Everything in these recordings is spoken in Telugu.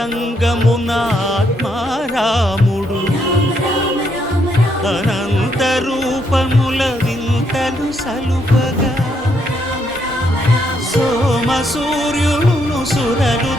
అంతరంగమున ఆత్మారాముడు అనంత రూపముల వింతలు సలుపగా. సోమ సూర్యులను సురలు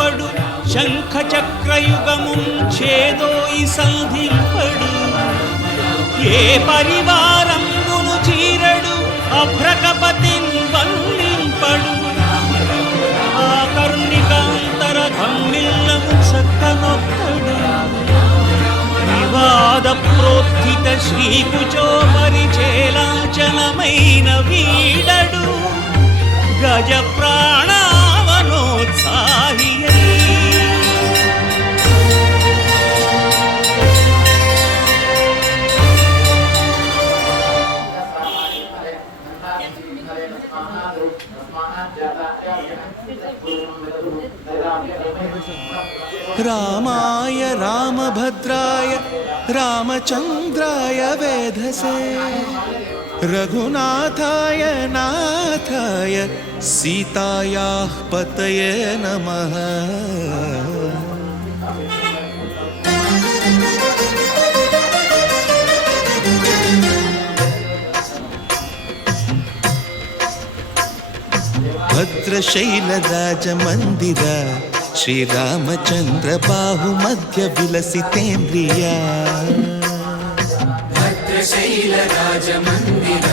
సంధింపడు శంఖ చక్రయుగము చేదోయి సంధింపడు ఏ పరివారంబును చీరడు అభ్రకపతిన్ వల్లింపడు ఆ కరుణికాంతర ధమ్మిల్లము చక్కనొక్కడు. వివాద ప్రోత్థిత శ్రీకుచో పరిచేలాచలమైన వీడడు. గజ ప్రాణావనోత్సాహి रामाय रामभद्राय रामचन्द्राय वेधसे। रघुनाथाय नाथाय सीतायाः पतये नमः। भद्रशैलराजमन्दिर శ్రీరామచంద్ర బాహు మధ్య విలసితేంద్రియా. భద్రశైల రాజమందిర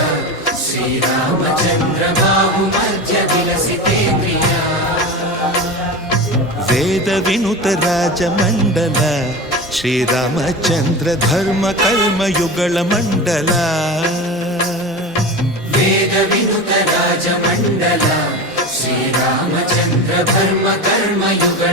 శ్రీరామచంద్ర బాహు మధ్య విలసితేంద్రియా. వేద వినుత రాజమండల శ్రీరామచంద్ర ధర్మ కర్మ యుగళ మండల. వేద వినుత రాజమండల श्रीरामचन्द्र धर्म कर्मयुग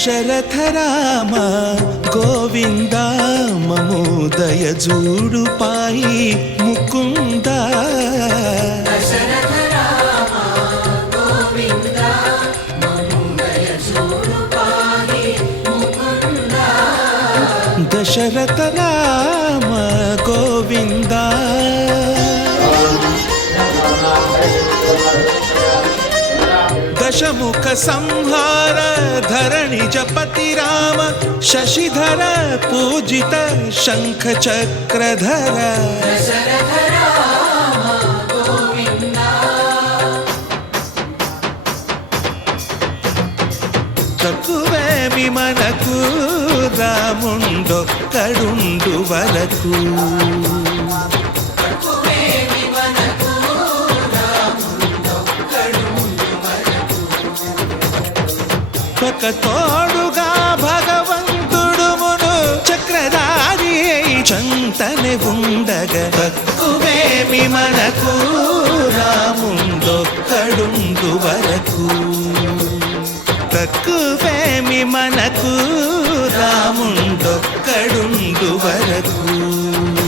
దశరథ రామ గోవింద మమోదయ జూడు పాయి ముకుంద. దశరథ రామ గోవిందా. దశముఖ సంహార ధరణి జపతి రామ శశిధర పూజిత శంఖ చక్రధర తక్కువేమి మనకు రాముండొక్కడుండు వరకు ఒక తోడుగా భగవంతుడు మును చక్రధారి చంతని ఉండగ. తక్కువేమి మనకు రాముందొక్కడుందు వరకు. తక్కువేమి మనకు రాముందొక్కడుందు వరకు.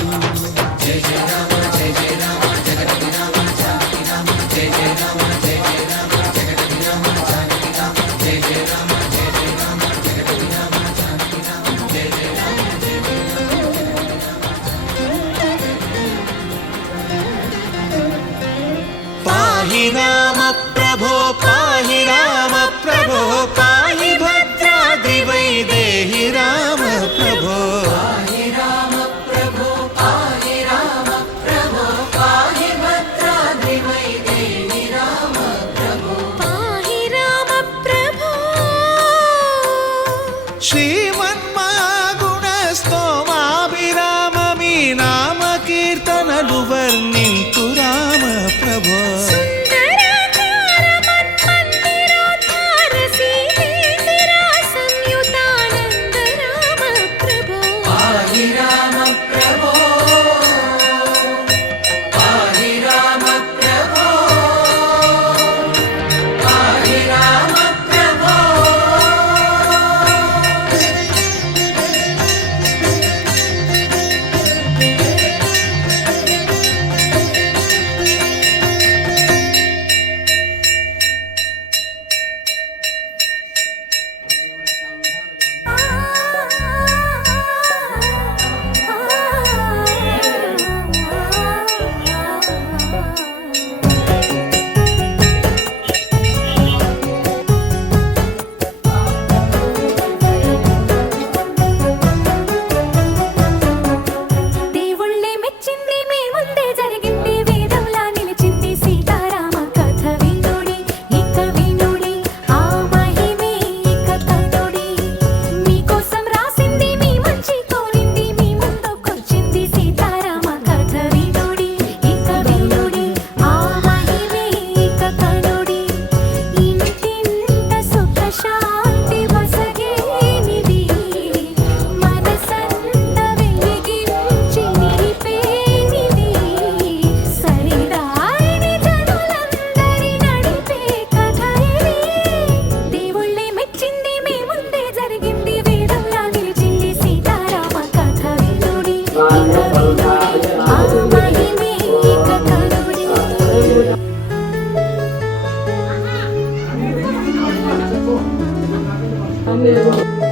Amen.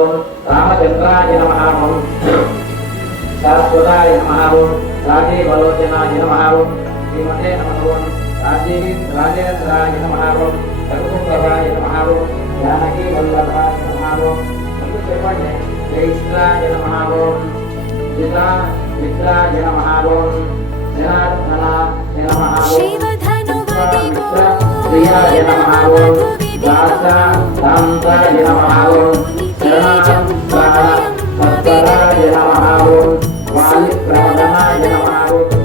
ఓం రామచంద్రాయ నమ ఓం శాశ్వతాయ నమ ఓం రాజీవలోచనాయ నమ ఓం శ్రీమతే నమ ఓం రాజీవి రాజేంద్రాయ నమ ఓం రఘుసుందరాయ జానకీ వల్లభాయ నమ చెప్పండి జైశ్రాయ నమ ఓం జితా మిత్రాయ నమ ఓం జనార్దనాయ నమ ఓం ప్రియాయ నమ ఓం దాంతాయ నమ Tejam, Tejam, Tejam, Tejam, Tejam, Tejam,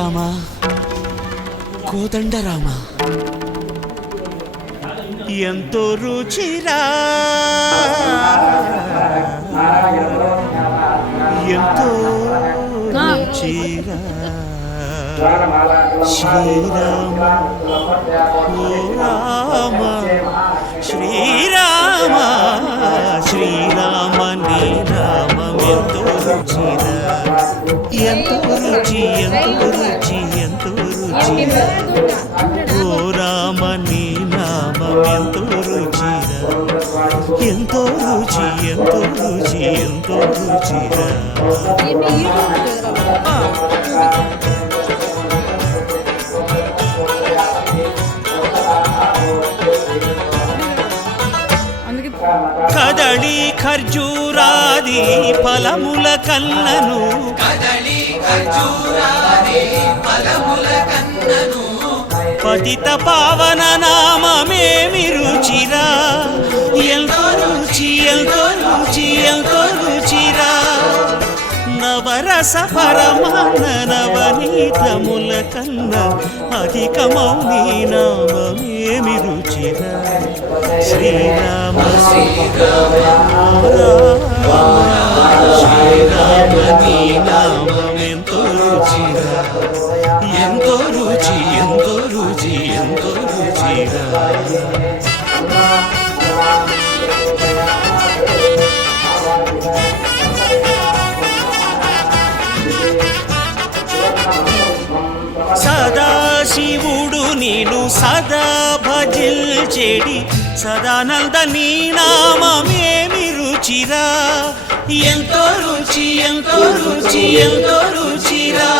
Srirama కోదండ రామ? ఎంతో రుచిరా ఎంతో రుచిరా శ్రీరామ ఓ రామ శ్రీరామ శ్రీరామ. ఓ రామ నీ నామం ఎంతో రుచిరా ఎంతో రుచి ఎంతో రుచి ఎంతో రుచిరా కదళి ఖర్జూరాది ఫలముల కన్నను కదలి ఖర్జూరాది ఫలముల కన్నను. పతిత పావన నామమేమి రుచిరా ఎంతో రుచి ఎంతో రుచి ఎంతో రుచిరా. నవరస పరమానవనీతముల కన్న అధికమౌ నీ నామమేమి రుచిరా శ్రీరామ శ్రీరామ నీ నామం ఎంతో రుచిరా ఎంతో రుచి ఎంతో రుచి ఎంతో రుచిరా చెడి సదానంద నీ నామమేమి రుచిరా? ఎంతో రుచి ఎంతో రుచి ఎంతో రుచిరా?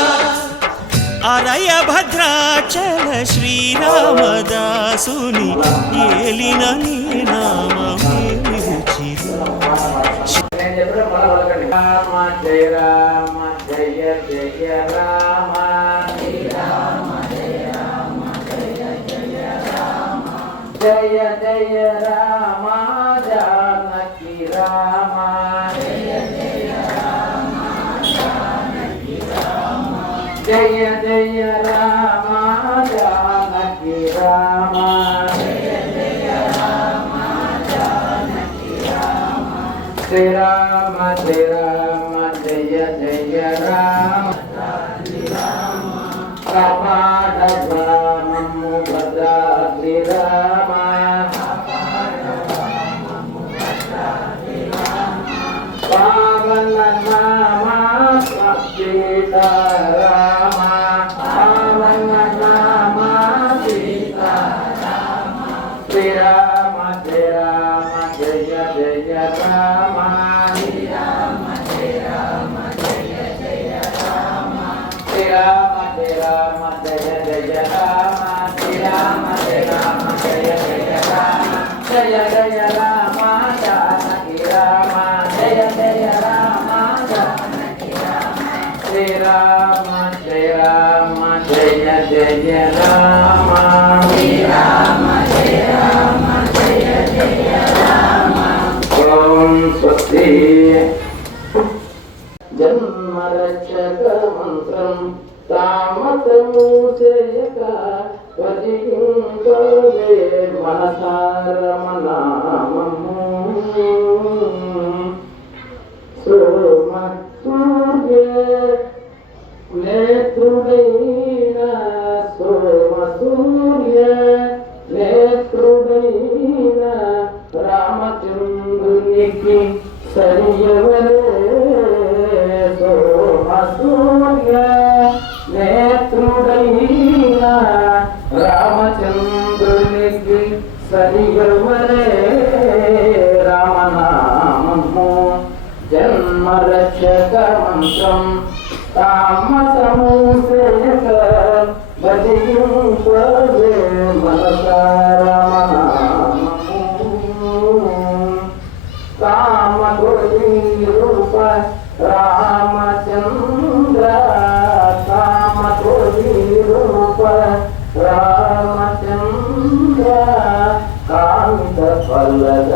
అరయ భద్రాచల శ్రీరామదాసుని ఏలిన నీ నామమేమి సోమ సూర్య రామచంద్ర కామిత ఫలద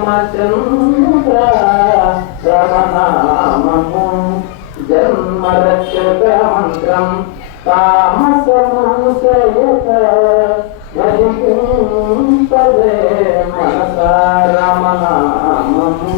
रामचन्द्र रमनाममु जन्मरक्षकमन्त्रम् तामसमांसयत हरिं पदे मनसा रमनाममु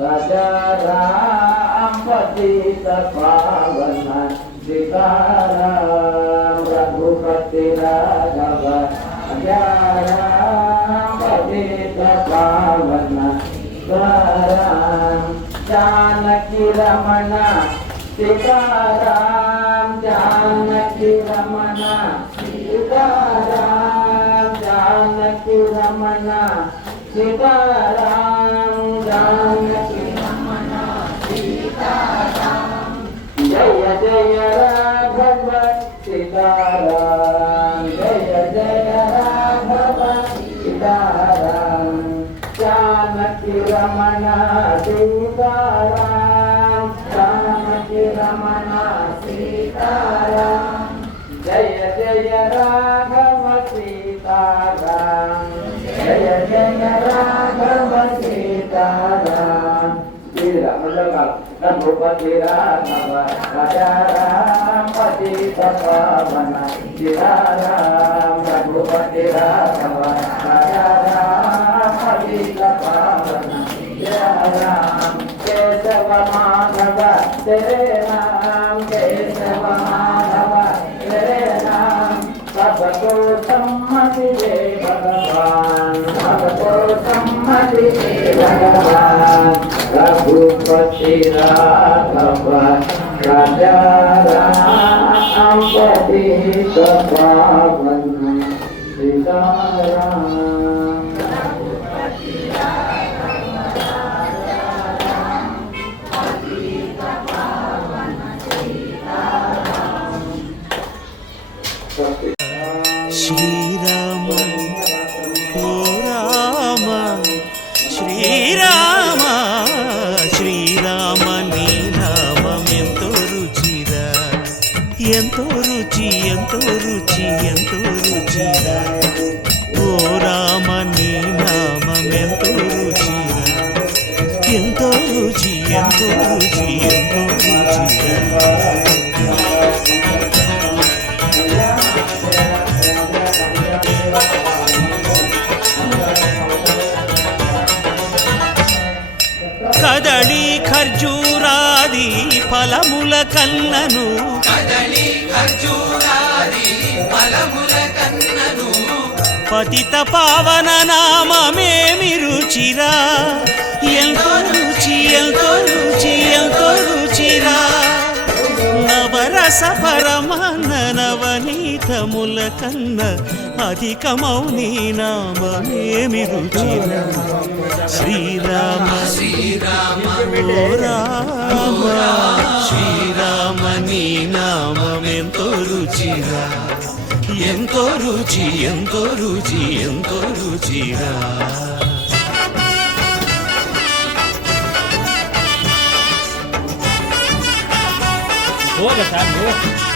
राजा राम पतित पावन सीताराम रघुपति राघव राजा राम पतित पावन सीताराम जानकी रमण सीताराम जानकी रमण सीताराम जानकी रमण सीताराम సూతారాం రామకి రమణ సీతారాం జయ జయ రాఘవ సీతారాం జయ జయ రాఘవ సీతారాం. శ్రీరాముల రఘుపతి రాఘవ రామపతి పవన శ్రీరామ రఘుపతి రాఘవ రామపతి పవన రామ కేశవ మాధవ శరే రామ కేశవ మాధవ శరే రామ సర్వకోసమ్మతి భగవాన్ సర్వకోసమ్మతి భగవాన్ రఘుపతి రాఘవ రాజా కదళి ఖర్జూరాది ఫలముల కన్నను. కదలి ఖర్జూరాది ఫలముల కన్నను. పతిత పావన నామమేమి రుచిరా ఎంతో రుచి ఎంతో రుచి ఎంతో రుచిరా. నవరస పరమాన్న నవనీతముల కన్న అధికమౌని నామమేమి రుచిరా శ్రీరామ శ్రీరామ ఓ రామ శ్రీరామ నీ నామెంతో రుచిరా ఎంతో రుచి ఎంతో రుచి ఎంతో రుచిరా ตัวกชับ